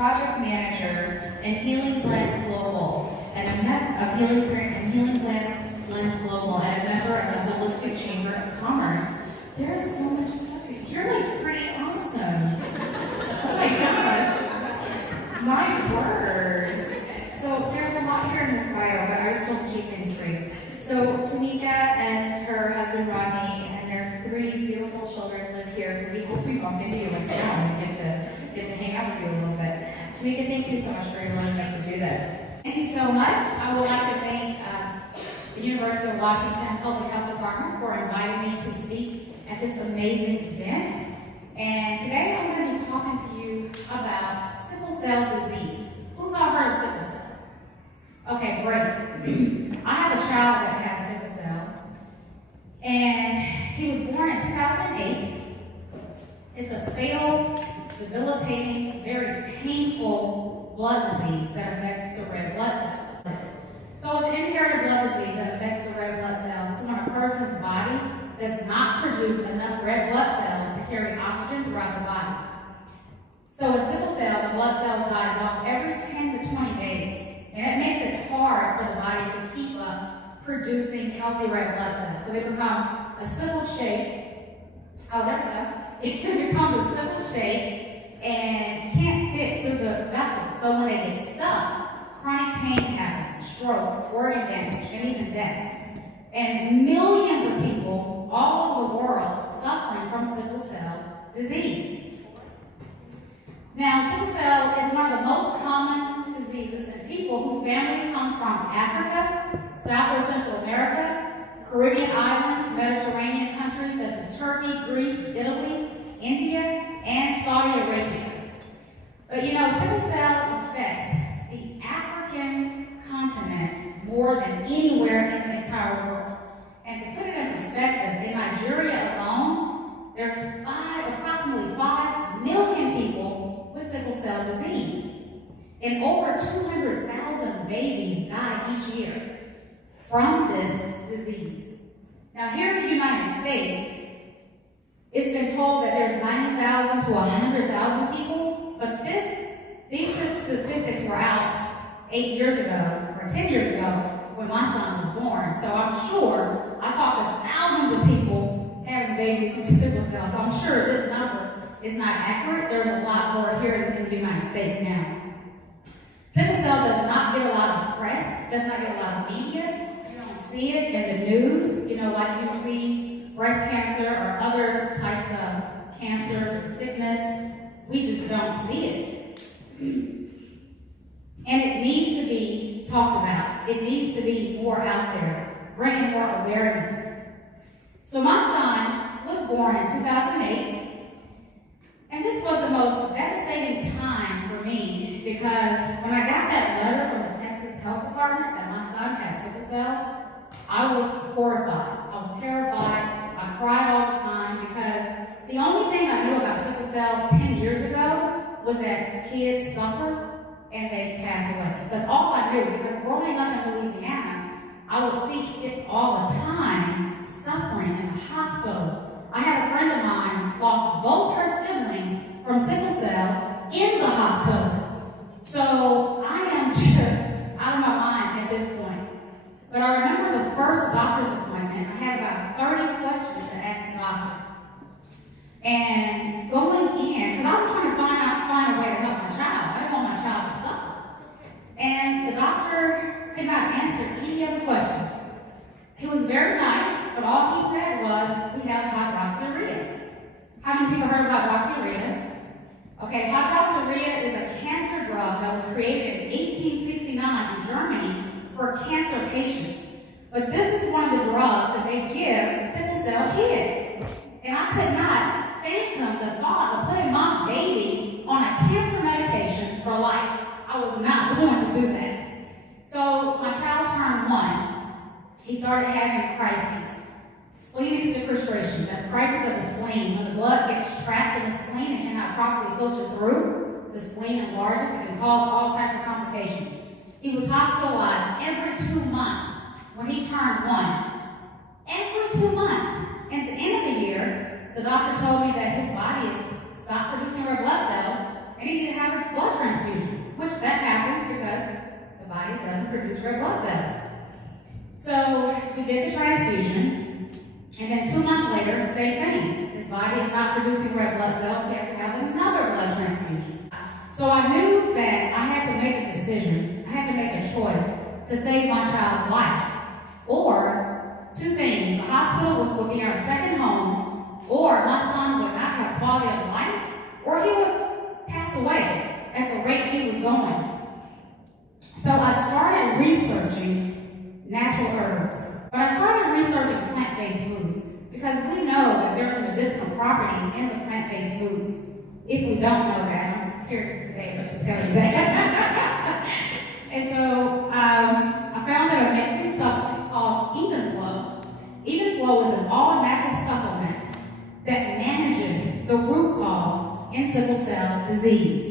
project manager in Healing Blends Global, and of Healing Blends Global, and a member of the Holistic Chamber of Commerce. There is so much stuff here. You're like pretty awesome. Oh my gosh. My word. So there's a lot here in this bio, but I was told to keep things brief. So Tamika and her husband Rodney and their 3 beautiful children live here, so we hope we bump into you in town and get to hang out with you a little bit. Tamika, thank you so much for your willingness to do this. Thank you so much. I would like to thank the University of Washington Public Health Department for inviting me to speak at this amazing event. And today I'm going to be talking to you about sickle cell disease. Who's all heard of sickle cell? Okay, great. I have a child that has sickle cell, and he was born in 2008. It's a fatal, debilitating, very painful blood disease that affects the red blood cells. So it's an inherited blood disease that affects the red blood cells. It's when a person's body does not produce enough red blood cells to carry oxygen throughout the body. So in sickle cell, the blood cells die off every 10 to 20 days. And it makes it hard for the body to keep up producing healthy red blood cells. So they become a sickle shape. Oh, there we go. It becomes a sickle shape and can't fit through the vessels. So when they get stuck, chronic pain happens, strokes, organ damage, and even death. And millions of people all over the world suffering from sickle cell disease. Now, sickle cell is one of the most common diseases in people whose family come from Africa, South or Central America, Caribbean islands, Mediterranean countries such as Turkey, Greece, Italy, India, and Saudi Arabia. But you know, sickle cell affects the African continent more than anywhere in the entire world. And to put it in perspective, in Nigeria alone, there's approximately 5 million people with sickle cell disease. And over 200,000 babies die each year from this disease. Now here in the United States, it's been told that there's 90,000 to 100,000 people, but these statistics were out 8 years ago, or 10 years ago, when my son was born. So I'm sure I talked to thousands of people having babies with sickle cell, so I'm sure this number is not accurate. There's a lot more here in the United States now. Sickle cell does not get a lot of press, does not get a lot of media. You don't see it in the news, like you see breast cancer or other types of cancer or sickness. We just don't see it. And it needs to be talked about. It needs to be more out there, bringing more awareness. So my son was born in 2008. And this was the most devastating time for me because when I got that letter from the Texas Health Department that my son had sickle cell, I was horrified. I was terrified. I cried all the time because the only thing I knew about sickle cell 10 years ago was that kids suffer and they pass away. That's all I knew because growing up in Louisiana, I would see kids all the time suffering in the hospital. I had a friend of mine lost both her siblings from sickle cell in the hospital. So I am just out of my mind at this point. But I remember the first doctor's appointment, I had about 30 questions to ask the doctor. And going in, because I was trying to find a way to help my child. I didn't want my child to suffer. And the doctor could not answer any of the questions. He was very nice, but all he said was, we have hydroxyurea. How many people heard of hydroxyurea? Okay, hydroxyurea is a cancer drug that was created in 1869 in Germany for cancer patients. But this is one of the drugs that they give sickle cell kids. And I could not fathom the thought of putting my baby on a cancer medication for life. I was not going to do that. So my child turned 1. He started having crises. Splenic sequestration, that's crisis of the spleen. When the blood gets trapped in the spleen and cannot properly filter through, the spleen enlarges and can cause all types of complications. He was hospitalized every 2 months when he turned 1. Every 2 months. And at the end of the year, the doctor told me that his body has stopped producing red blood cells and he needed to have blood transfusions, which that happens because the body doesn't produce red blood cells. So we did the transfusion, and then 2 months later, same thing. His body is not producing red blood cells, he has to have another blood transfusion. So I knew that I had to make a decision, I had to make a choice to save my child's life. Or two things, the hospital would be our second home, or my son would not have quality of life, or he would pass away at the rate he was going. So I started researching natural herbs. But I started researching plant-based foods because we know that there's medicinal properties in the plant-based foods. If we don't know that, I'm here today to tell you that. And so I found an amazing supplement called Even Flo. Even Flo is an all-natural supplement that manages the root cause in sickle cell disease.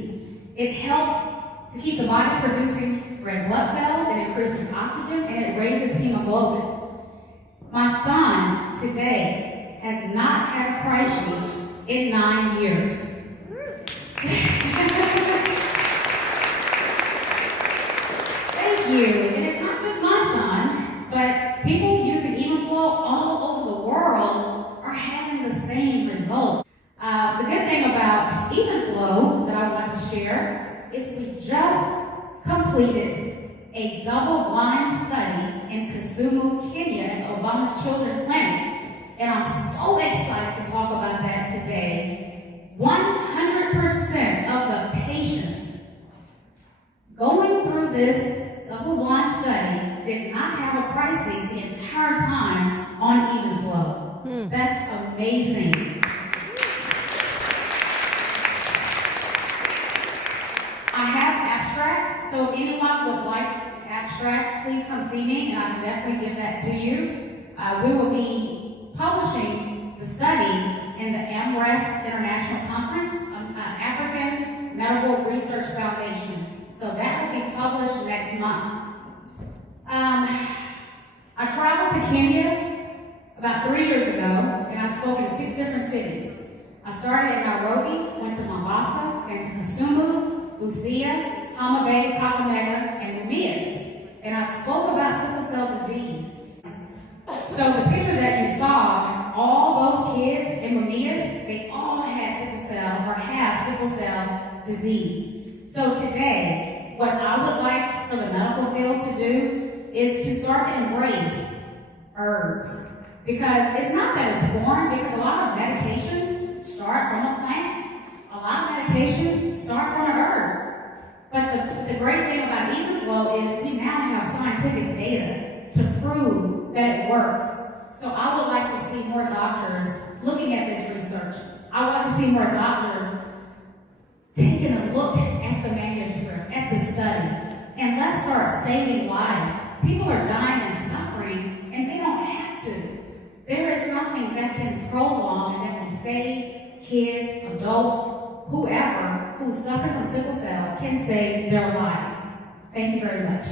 It helps to keep the body producing red blood cells, it increases oxygen, and it raises hemoglobin. My son today has not had a crisis in 9 years. Thank you. And it's not just my son, but people using Even Flo all over the world are having the same results. The good thing about Even Flo that I want to share is we just completed a double-blind study in Kisumu, Kenya, at Obama's Children's Clinic. And I'm so excited to talk about that today. 100% of the patients going through this double-blind study did not have a crisis the entire time on Even Flo. That's amazing. I have abstracts, so if anyone would like an abstract, please come see me, and I can definitely give that to you. We will be publishing the study in the AMREF International Conference, African Medical Research Foundation. So that will be published next month. I traveled to Kenya about 3 years ago, and I spoke in 6 different cities. I started in Nairobi, went to Mombasa, then to Kisumu, Busia, Homa Bay, Kakamega, and Mumias. And I spoke about sickle cell disease. So the picture that you saw, all those kids in Mumias, they all had sickle cell or have sickle cell disease. So today, what I would like for the medical field to do is to start to embrace herbs. Because it's not that it's foreign, because a lot of medications start from a plant. A lot of medications start from an herb. But the great thing about Even Flo is we now have scientific data to prove that it works. So I would like to see more doctors looking at this research. I would like to see more doctors taking a look at the manuscript, at the study, and let's start saving lives. People are dying and suffering, and they don't have to. There is nothing that can prolong and that can save kids, adults, whoever who's suffering from sickle cell can save their lives. Thank you very much.